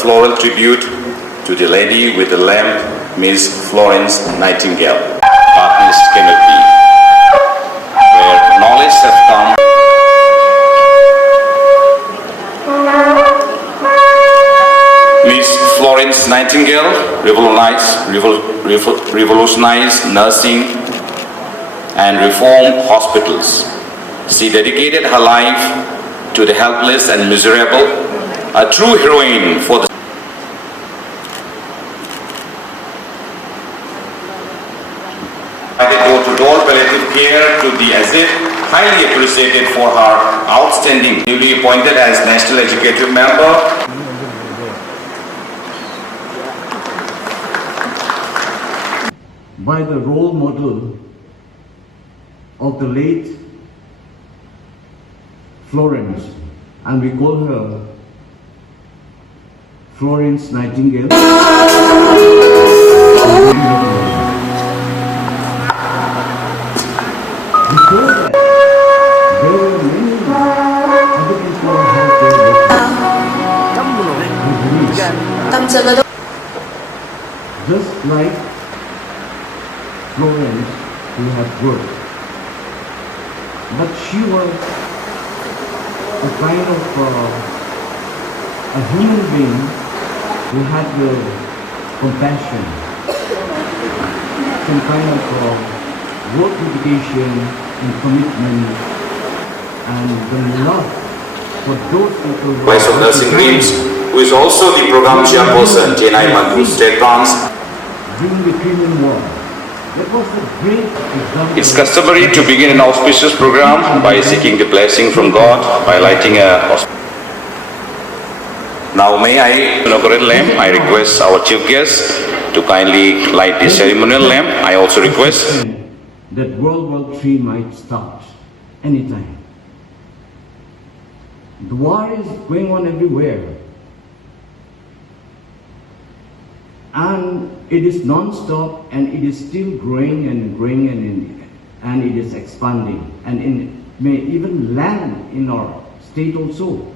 floral tribute to the lady with the lamp, Miss Florence Nightingale. Darkness cannot be, where knowledge has come. Miss Florence Nightingale revolutionized nursing and reformed hospitals. She dedicated her life to the helpless and miserable, a true heroine for the door-to-door palliative care to the Azib, highly appreciated for her outstanding, newly appointed as National Executive Member. By the role model of the late Florence, and we call her Florence Nightingale. Before that, there were many other people who had their work. Just like Florence, who had worked, but she was a kind of a human being who had the compassion, some kind of work dedication and commitment, and the love for those people. Vice of Nursing RIMS, who is also the program chairperson, TNAI Manipur State Branch. During the Crimean War, that was the great example. It's customary to begin an auspicious program by seeking the blessing from God by lighting a hospital. Now may I inaugurate lamp. I request our chief guest to kindly light the ceremonial lamp. I also request that World War III might start anytime. The war is going on everywhere, and it is non-stop, and it is still growing and growing, and it is expanding, and it may even land in our state also.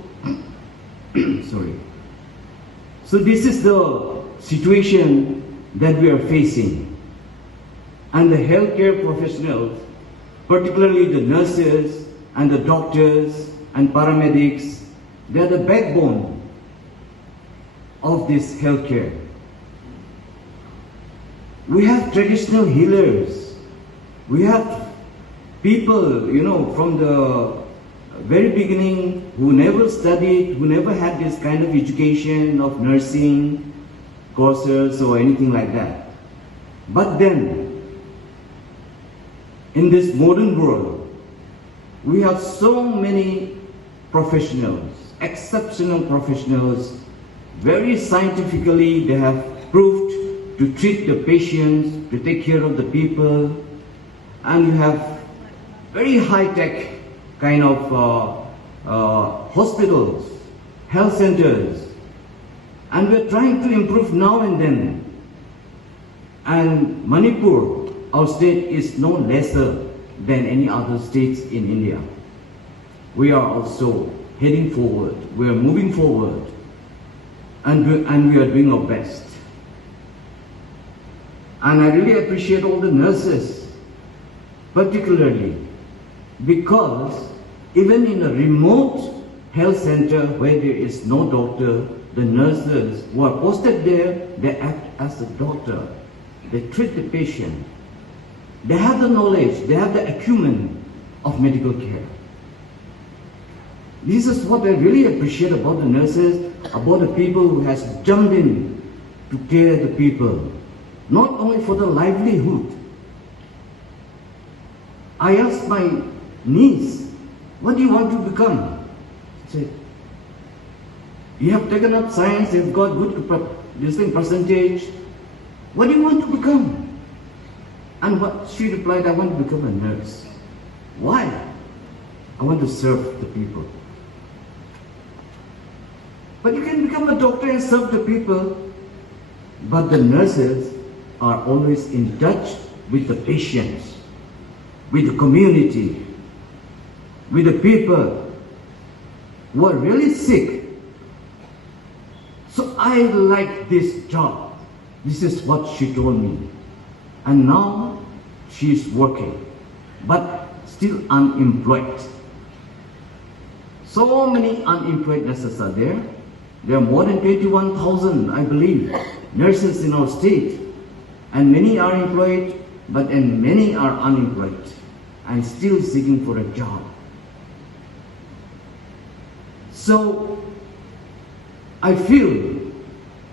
Sorry. So this is the situation that we are facing. And the healthcare professionals, particularly the nurses and the doctors and paramedics, they are the backbone of this healthcare. We have traditional healers. We have people, from the very beginning who never studied, who never had this kind of education of nursing courses or anything like that. But then, in this modern world, we have so many professionals, exceptional professionals, very scientifically they have proved to treat the patients, to take care of the people, and you have very high-tech kind of hospitals, health centers, and we're trying to improve now and then. And Manipur, our state, is no lesser than any other states in India. We are also heading forward, we are moving forward, and we are doing our best. And I really appreciate all the nurses, particularly because even in a remote health center where there is no doctor, the nurses who are posted there, they act as a doctor. They treat the patient. They have the knowledge, they have the acumen of medical care. This is what I really appreciate about the nurses, about the people who has jumped in to care the people, not only for the livelihood. I asked my niece, what do you want to become? She said, you have taken up science, you've got good percentage. What do you want to become? And what she replied, I want to become a nurse. Why? I want to serve the people. But you can become a doctor and serve the people, but the nurses are always in touch with the patients, with the community, with the people who are really sick. So I like this job. This is what she told me. And now she is working, but still unemployed. So many unemployed nurses are there. There are more than 21,000, I believe, nurses in our state. And many are employed, but and many are unemployed and still seeking for a job. So I feel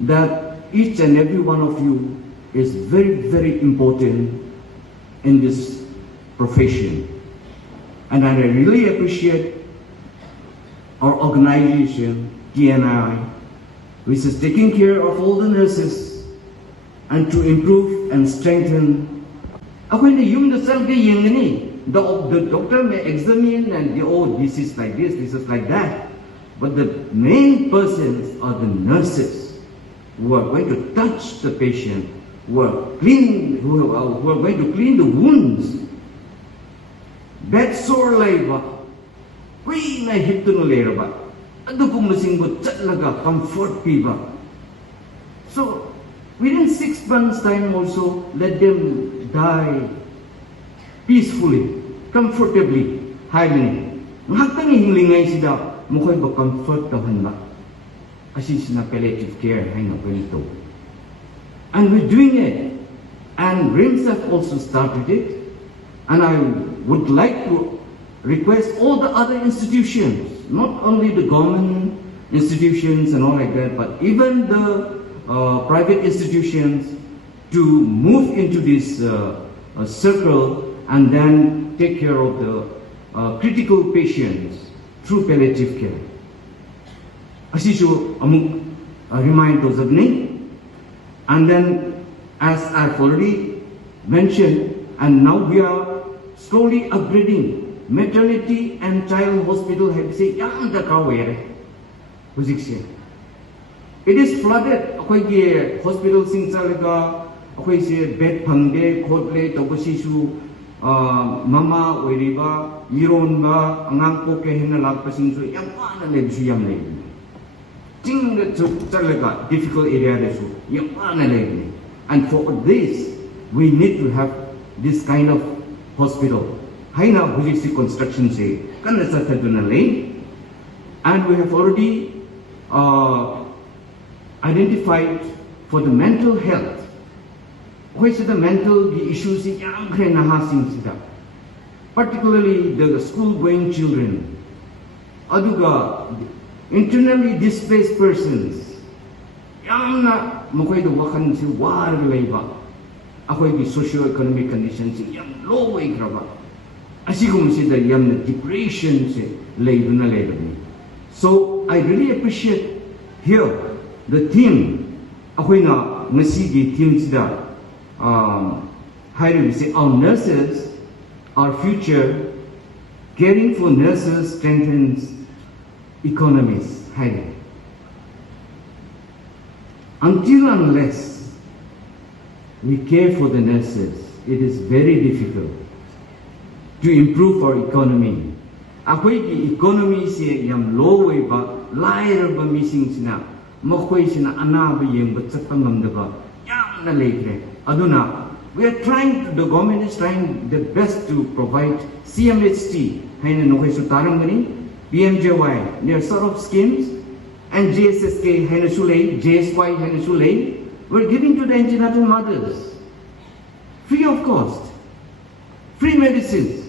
that each and every one of you is very, very important in this profession. And I really appreciate our organization, TNAI, which is taking care of all the nurses and to improve and strengthen. The doctor may examine and oh, this is like this is like that. But the main persons are the nurses who are going to touch the patient, who are going to clean the wounds. Bed sore labor, we may hit to no labor. Comfort people. So within 6 months' time also, let them die peacefully, comfortably. Hiding. Comfort palliative care. And we're doing it. And RIMS have also started it. And I would like to request all the other institutions, not only the government institutions and all like that, but even the private institutions to move into this circle and then take care of the critical patients through palliative care. Asisho amuk remind those of me. And then, as I've already mentioned, and now we are slowly upgrading maternity and child hospital. Have say yang da kawere. It is flooded. Akoy hospital sing salaga. Akoy say bed phangde khotle tobasisu mama oiriba iron ba angang ko ke hina lagpasing so yang pa na lebsu yang le. Ting talaga difficult area desu yang pa na le. And for this we need to have this kind of hospital. Haina hujisi construction say kanna sa taduna le. And we have already identified for the mental health. Why the mental issues particularly the school-going children, aduga internally displaced persons. Yamna makoy do wakan si war leiba. Akoy di socio-economic conditions yam low way graba. Asigum si da yam depression si leiba na leiba. So I really appreciate here the theme. Akoy na masigi theme sida. How do we say, our nurses, our future, caring for nurses strengthens economies. Until unless we care for the nurses, it is very difficult to improve our economy. Akoy ki economy siya yam low way ba, layer ba missing sina, makoy sina anaba yung bat sa pangamdaba, yam na late. Aduna, we are trying, the government is trying the best to provide CMHT, PMJY, there are sort of schemes, and JSSK, JSY, we're giving to the antenatal mothers, free of cost, free medicines.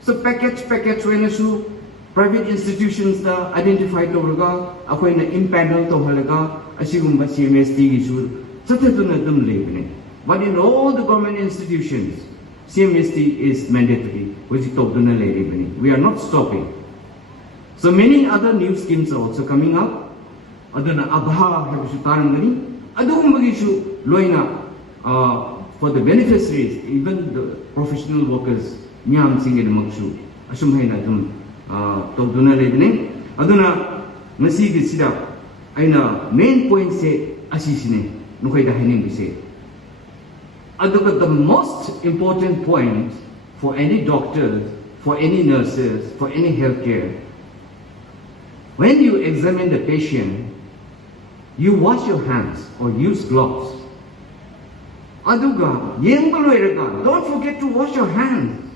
So package, private institutions da identified to halaga, akoy na impanel to halaga, asigumba CMHT issue, satatuna dum levening. But in all the government institutions, CMST is mandatory, which is talked on later evening. We are not stopping. So many other new schemes are also coming up. Adana abha habisutarangani. Adung magishu loina for the beneficiaries, even the professional workers. Nyam singed magshu. Asumhaina dum talked on later evening. Aduna masigi sida. Aina main point say asisine. Nukaida hining say. The most important point for any doctors, for any nurses, for any healthcare, when you examine the patient, you wash your hands or use gloves. Aduga, yengba loiraga, don't forget to wash your hands.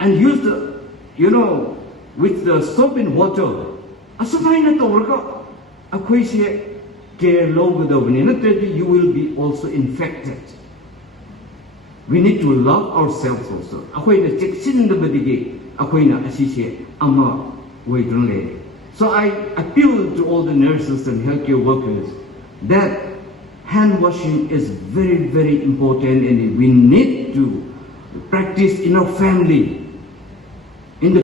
And use the, with the soap and water. Asumay na tawraga, akoy siya care logadawani, natredi you will be also infected. We need to love ourselves also. Akoy na cheksin na badige, akoy na asisya ama waitron le. So I appeal to all the nurses and healthcare workers that hand washing is very, very important and we need to practice in our family. In the